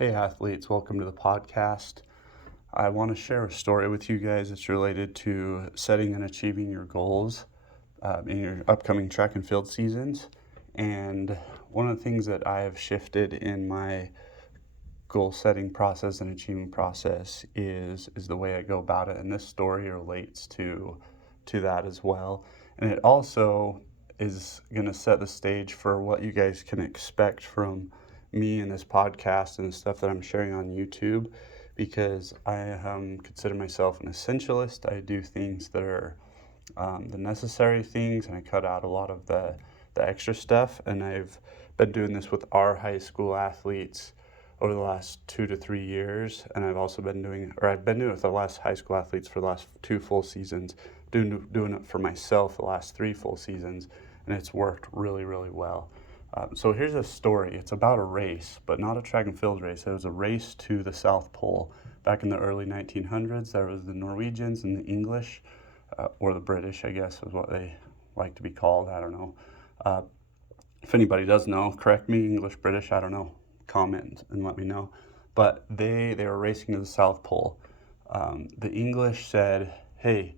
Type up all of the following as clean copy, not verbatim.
Hey athletes, welcome to the podcast. I want to share a story with you guys that's related to setting and achieving your goals in your upcoming track and field seasons. And one of the things that I have shifted in my goal setting process and achieving process is the way I go about it. And this story relates to that as well. And it also is going to set the stage for what you guys can expect from me and this podcast and the stuff that I'm sharing on YouTube, because I consider myself an essentialist. I do things that are the necessary things, and I cut out a lot of the extra stuff. And I've been doing this with our high school athletes over the last 2 to 3 years, and I've been doing it with the last high school athletes for the last 2 full seasons, doing it for myself the last 3 full seasons, and it's worked really, really well. So here's a story. It's about a race, but not a track and field race. It was a race to the South Pole. Back in the early 1900s, there was the Norwegians and the English, or the British, I guess is what they like to be called. I don't know. If anybody does know, correct me, English, British, I don't know. Comment and let me know. But they were racing to the South Pole. The English said, hey,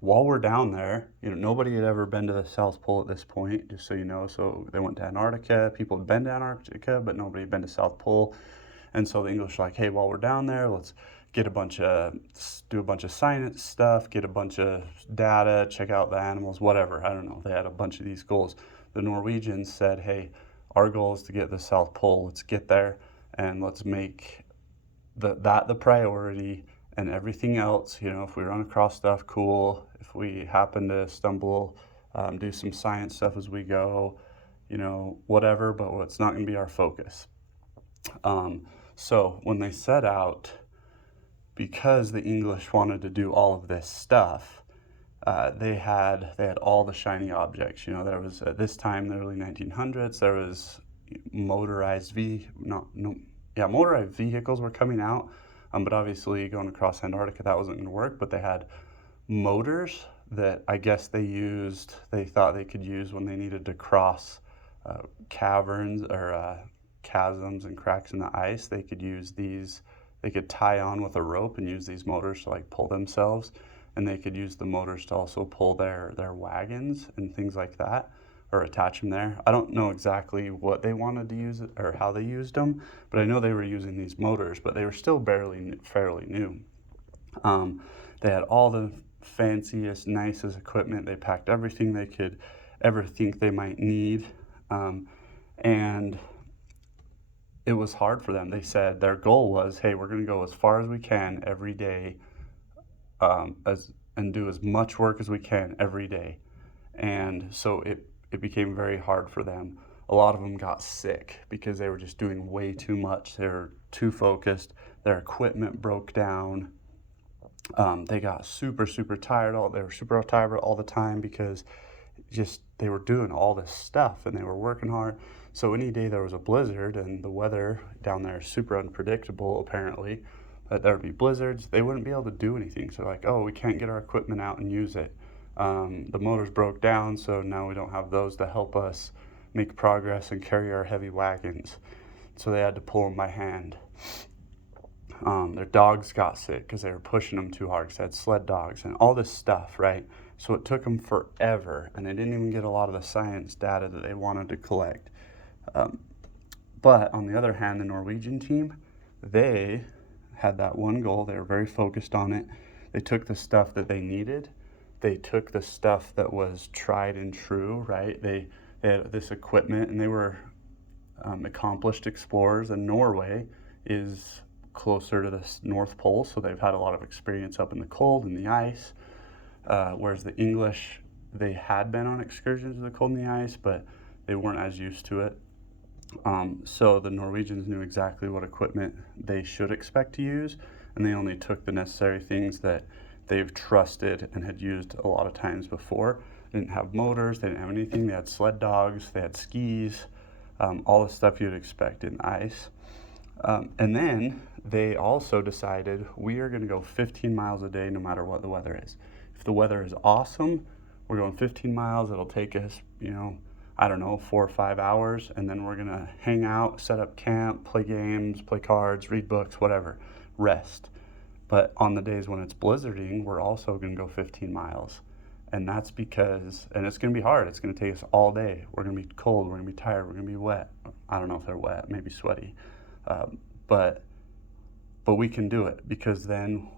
while we're down there, nobody had ever been to the South Pole at this point, just so you know. So they went to Antarctica. People had been to Antarctica, but nobody had been to South Pole. And so the English were like, hey, while we're down there, let's do a bunch of science stuff, get a bunch of data, check out the animals, whatever. I don't know. They had a bunch of these goals. The Norwegians said, hey, our goal is to get to the South Pole. Let's get there and let's make that the priority, and everything else, if we run across stuff, cool. If we happen to stumble, do some science stuff as we go, whatever, but it's not going to be our focus. So when they set out, because the English wanted to do all of this stuff, they had all the shiny objects. There was, at this time, the early 1900s, there was motorized vehicles were coming out, but obviously going across Antarctica, that wasn't going to work. But they had motors that I guess they thought they could use when they needed to cross caverns or chasms and cracks in the ice. They could use these. They could tie on with a rope and use these motors to pull themselves. And they could use the motors to also pull their wagons and things like that, or attach them there. I don't know exactly what they wanted to use or how they used them, but I know they were using these motors, but they were still fairly new. They had all the fanciest, nicest equipment. They packed everything they could ever think they might need, and it was hard for them. They said their goal was, hey, we're going to go as far as we can every day, and do as much work as we can every day. And so it became very hard for them. A lot of them got sick because they were just doing way too much. They were too focused. Their equipment broke down. They got super, super tired. They were super tired all the time because they were doing all this stuff and they were working hard. So any day there was a blizzard, and the weather down there is super unpredictable apparently, that there would be blizzards, they wouldn't be able to do anything. So we can't get our equipment out and use it. The motors broke down, so now we don't have those to help us make progress and carry our heavy wagons. So they had to pull them by hand. Their dogs got sick because they were pushing them too hard, because they had sled dogs and all this stuff, right? So it took them forever, and they didn't even get a lot of the science data that they wanted to collect. But on the other hand, the Norwegian team, they had that one goal. They were very focused on it. They took the stuff that they needed. They took the stuff that was tried and true, right? They had this equipment, and they were accomplished explorers. And Norway is closer to the North Pole, so they've had a lot of experience up in the cold and the ice. Whereas the English, they had been on excursions to the cold and the ice, but they weren't as used to it. So the Norwegians knew exactly what equipment they should expect to use, and they only took the necessary things that they've trusted and had used a lot of times before. They didn't have motors, they didn't have anything. They had sled dogs, they had skis, all the stuff you'd expect in ice. And then they also decided, we are going to go 15 miles a day no matter what the weather is. If the weather is awesome, we're going 15 miles. It'll take us, I don't know, 4 or 5 hours, and then we're gonna hang out, set up camp, play games, play cards, read books, whatever, rest. But on the days when it's blizzarding, we're also gonna go 15 miles. And that's because, and it's gonna be hard, it's gonna take us all day. We're gonna be cold, we're gonna be tired, we're gonna be wet. I don't know if they're wet, maybe sweaty. But we can do it, because then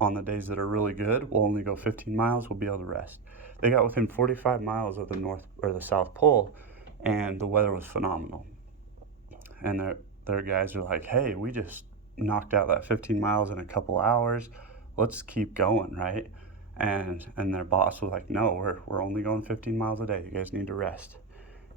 on the days that are really good, we'll only go 15 miles, we'll be able to rest. They got within 45 miles of the North or the South Pole, and the weather was phenomenal. And their guys are like, hey, we just knocked out that 15 miles in a couple hours. Let's keep going, right? And their boss was like, no, we're only going 15 miles a day. You guys need to rest.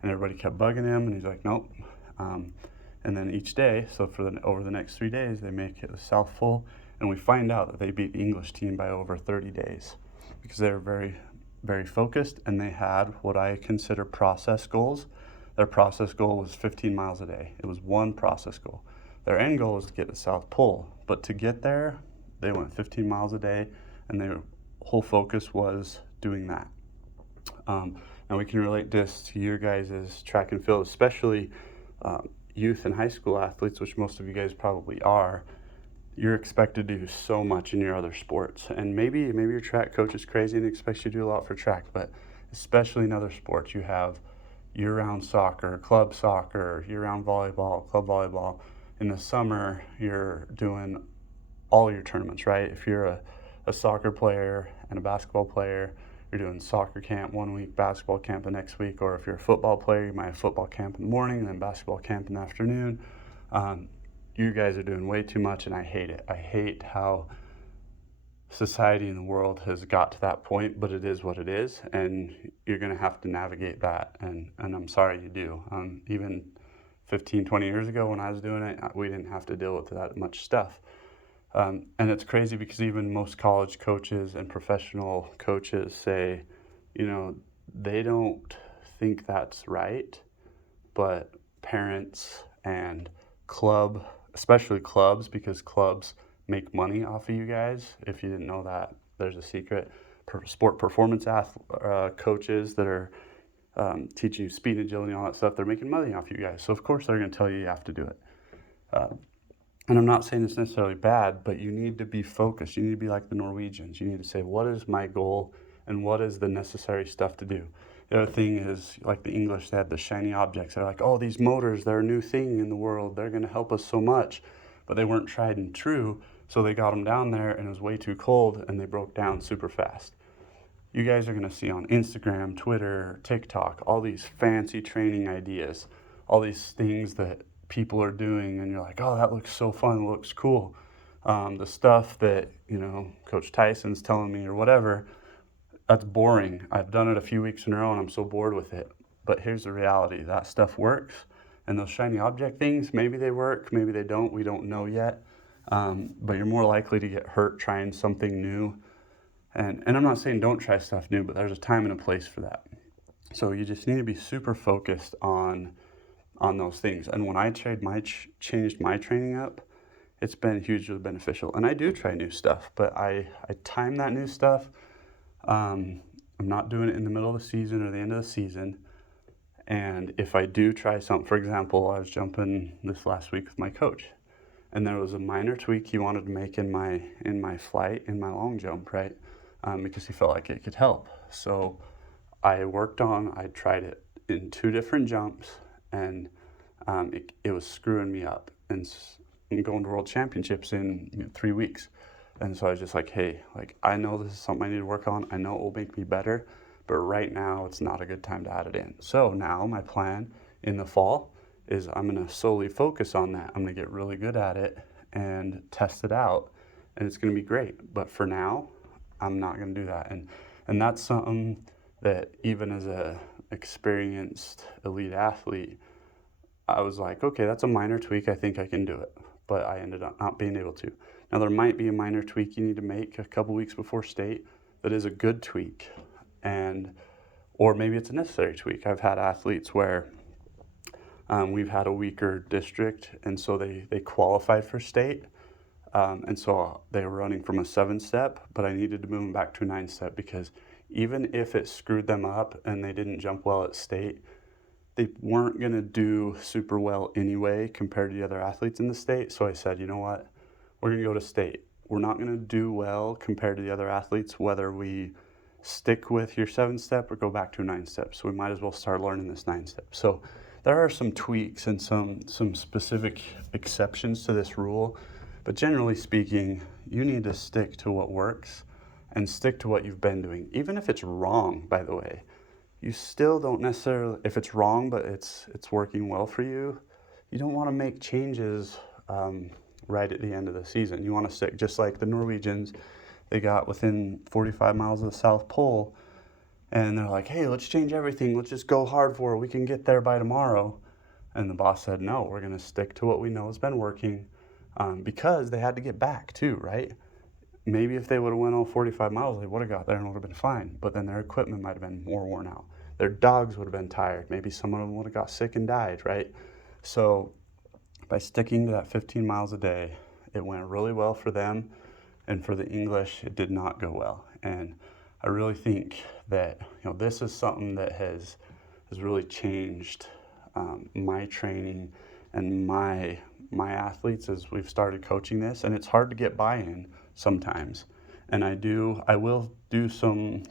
And everybody kept bugging him, and he's like, nope. And then each day, so over the next 3 days, they make it the South Pole, and we find out that they beat the English team by over 30 days because they were very, very focused, and they had what I consider process goals. Their process goal was 15 miles a day. It was one process goal. Their end goal was to get to the South Pole, but to get there, they went 15 miles a day, and their whole focus was doing that. Now we can relate this to your guys' track and field, especially youth and high school athletes, which most of you guys probably are. You're expected to do so much in your other sports, and maybe your track coach is crazy and expects you to do a lot for track, but especially in other sports, you have year-round soccer, club soccer, year-round volleyball, club volleyball. In the summer, you're doing all your tournaments, right? If you're a soccer player and a basketball player, you're doing soccer camp one week, basketball camp the next week, or if you're a football player, you might have football camp in the morning and then basketball camp in the afternoon. You guys are doing way too much, and I hate it. I hate how society and the world has got to that point, but it is what it is, and you're going to have to navigate that, and I'm sorry you do. Even 15, 20 years ago when I was doing it, we didn't have to deal with that much stuff. And it's crazy because even most college coaches and professional coaches say, they don't think that's right, but parents and especially clubs, because clubs make money off of you guys. If you didn't know that, there's a secret. Sport performance coaches that are teaching you speed, agility, and all that stuff, they're making money off you guys. So of course they're going to tell you have to do it. And I'm not saying it's necessarily bad, but you need to be focused. You need to be like the Norwegians. You need to say, what is my goal and what is the necessary stuff to do? The other thing is, like the English, they had the shiny objects. They're like, oh, these motors, they're a new thing in the world. They're going to help us so much. But they weren't tried and true, so they got them down there, and it was way too cold, and they broke down super fast. You guys are going to see on Instagram, Twitter, TikTok, all these fancy training ideas, all these things that people are doing, and you're like, oh, that looks so fun, looks cool. The stuff that, Coach Tyson's telling me or whatever, that's boring. I've done it a few weeks in a row, and I'm so bored with it. But here's the reality. That stuff works, and those shiny object things, maybe they work, maybe they don't. We don't know yet. But you're more likely to get hurt trying something new. And I'm not saying don't try stuff new, but there's a time and a place for that. So you just need to be super focused on those things. And when I changed my training up, it's been hugely beneficial. And I do try new stuff, but I time that new stuff. I'm not doing it in the middle of the season or the end of the season. And if I do try something, for example, I was jumping this last week with my coach, and there was a minor tweak he wanted to make in my flight, in my long jump, right? Because he felt like it could help. So I tried it in 2 different jumps, and it was screwing me up. And I'm going to World Championships in 3 weeks. And so I was just like, hey, I know this is something I need to work on. I know it will make me better, but right now it's not a good time to add it in. So now my plan in the fall is I'm going to solely focus on that. I'm going to get really good at it and test it out, and it's going to be great. But for now, I'm not going to do that. And that's something that even as a experienced elite athlete, I was like, okay, that's a minor tweak. I think I can do it. But I ended up not being able to. Now, there might be a minor tweak you need to make a couple weeks before state that is a good tweak, or maybe it's a necessary tweak. I've had athletes where we've had a weaker district, and so they qualified for state, and so they were running from a 7-step, but I needed to move them back to a 9-step, because even if it screwed them up and they didn't jump well at state, they weren't going to do super well anyway compared to the other athletes in the state. So I said, you know what? We're going to go to state. We're not going to do well compared to the other athletes, whether we stick with your 7-step or go back to a 9-step. So we might as well start learning this 9-step. So there are some tweaks and some specific exceptions to this rule. But generally speaking, you need to stick to what works and stick to what you've been doing. Even if it's wrong, by the way, you still don't necessarily, if it's wrong but it's working well for you, you don't want to make changes right at the end of the season. You want to stick, just like the Norwegians. They got within 45 miles of the South Pole, and they're like, hey, let's change everything. Let's just go hard for it. We can get there by tomorrow. And the boss said, no, we're going to stick to what we know has been working, because they had to get back too, right? Maybe if they would have went all 45 miles, they would have got there and would have been fine. But then their equipment might have been more worn out. Their dogs would have been tired. Maybe some of them would have got sick and died, right? So by sticking to that 15 miles a day, it went really well for them. And for the English, it did not go well. And I really think that, this is something that has really changed my training and my athletes as we've started coaching this. And it's hard to get buy-in sometimes. And I will do some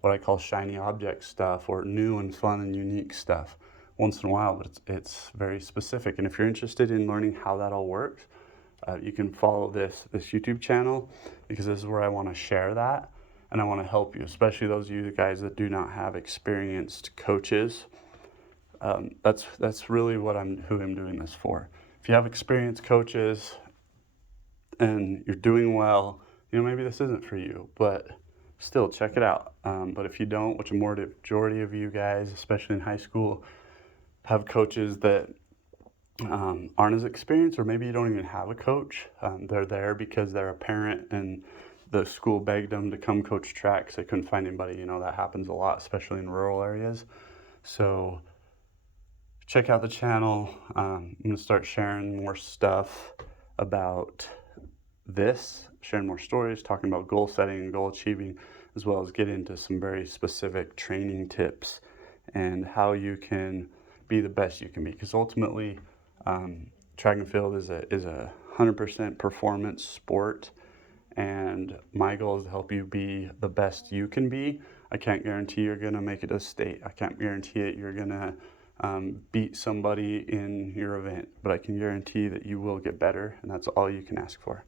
what I call shiny object stuff, or new and fun and unique stuff once in a while, but it's very specific. And if you're interested in learning how that all works, you can follow this YouTube channel, because this is where I want to share that, and I want to help you, especially those of you guys that do not have experienced coaches. That's really who I'm doing this for. If you have experienced coaches and you're doing well, maybe this isn't for you, but still check it out. But if you don't, which a majority of you guys, especially in high school, have coaches that aren't as experienced, or maybe you don't even have a coach. They're there because they're a parent and the school begged them to come coach track because they couldn't find anybody. That happens a lot, especially in rural areas. So check out the channel. I'm going to start sharing more stuff about this, sharing more stories, talking about goal setting and goal achieving, as well as get into some very specific training tips and how you can be the best you can be. Because ultimately, track and field is a 100% performance sport, and my goal is to help you be the best you can be. I can't guarantee you're going to make it to state. I can't guarantee it you're going to beat somebody in your event, but I can guarantee that you will get better, and that's all you can ask for.